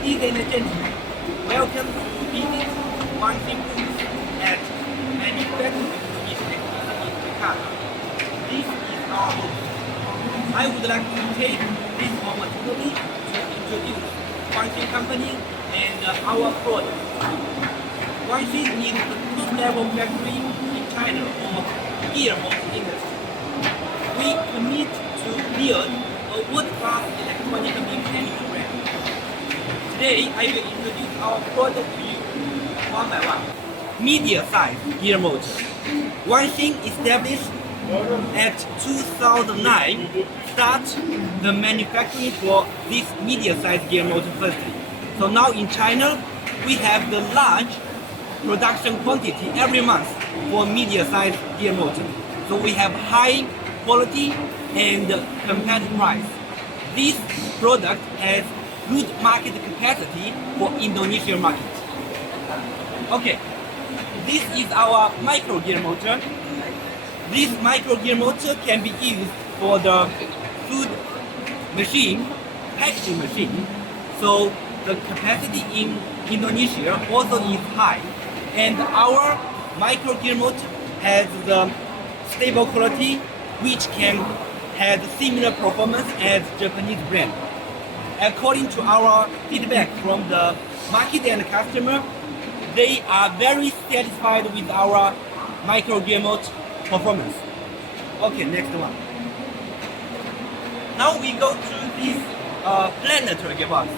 Ladies and gentlemen, welcome to visit Wanshsin booth at Manufacturing Indonesia in Jakarta. This is our booth. I would like to take this opportunity to introduce Wanshsin company and our product. Wanshsin is the top-level factory in China for gear motor industry. We commit to build a world-class electronic mechanical brand. Today, I will introduce our product to you one by one. Medium size gear motor. Wanshsin established at 2009 start the manufacturing for this medium size gear motor firstly. So now in China, we have the large production quantity every month for medium size gear motor. So we have high quality and competitive price. This product has good market capacity for Indonesian market. Okay, this is our micro gear motor. This micro gear motor can be used for the food machine, packaging machine. So the capacity in Indonesia also is high. And our micro gear motor has the stable quality which can have similar performance as Japanese brand. According to our feedback from the market and customer, they are very satisfied with our micro gear motor performance. Okay, next one. Now we go to this planetary gearbox.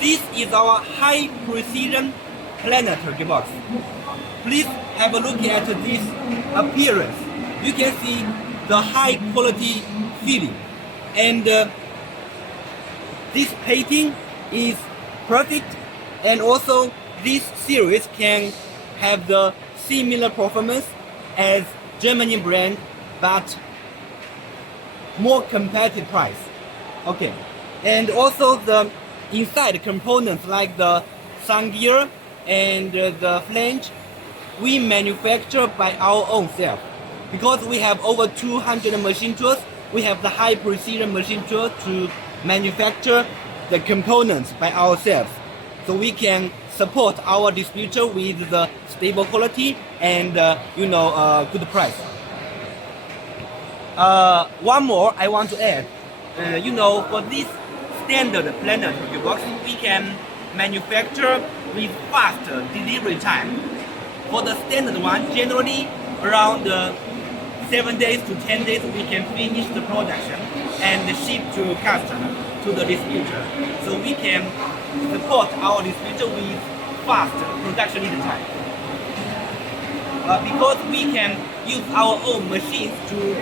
This is our high precision planetary gearbox. Please have a look at this appearance. You can see the high quality feeling, and this plating is perfect, and also this series can have the similar performance as German brand but more competitive price. Okay, and also the inside components like the sun gear and the flange we manufacture by our own self. Because we have over 200 machine tools, we have the high precision machine tool to manufacture the components by ourselves. So we can support our distributor with the stable quality and good price. One more I want to add. For this standard planetary gearbox, we can manufacture with faster delivery time. For the standard one, generally around 7 days to 10 days, we can finish the production and ship to customer, to the distributor. So we can support our distributor with fast production lead time. Because we can use our own machines to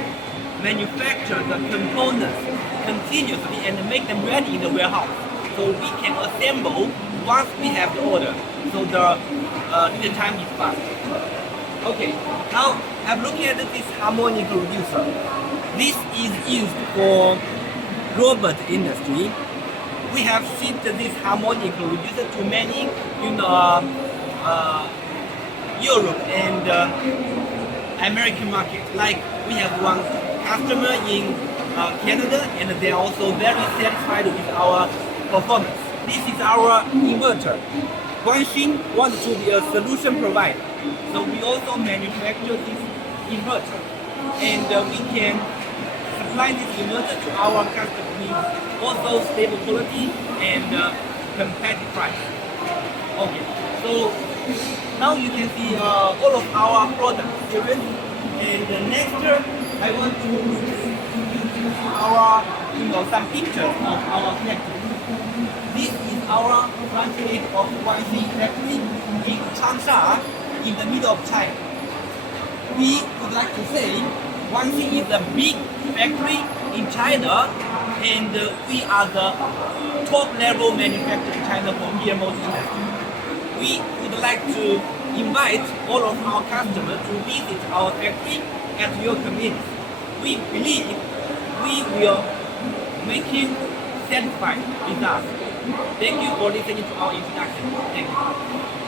manufacture the components continuously and make them ready in the warehouse. So we can assemble once we have the order. So the lead time is fast. Okay, now I'm looking at this harmonic reducer. This is used for robot industry. We have shipped this harmonic reducer to many, Europe and American market. Like we have one customer in Canada, and they are also very satisfied with our performance. This is our inverter. Wanshsin wants to be a solution provider, so we also manufacture this inverter, and we can supply this inverter to our customer with also stable quality and competitive price. Okay, so now you can see all of our product series, and next I want to use our some pictures of our factory. This is our front gate of Wanshsin factory in Changsha, in the middle of China. We would like to say Wanshsin is a big factory in China, and we are the top level manufacturer in China for gear motor industry. We would like to invite all of our customers to visit our factory at your convenience. We believe we will make him satisfied with us. Thank you for listening to our introduction. Thank you.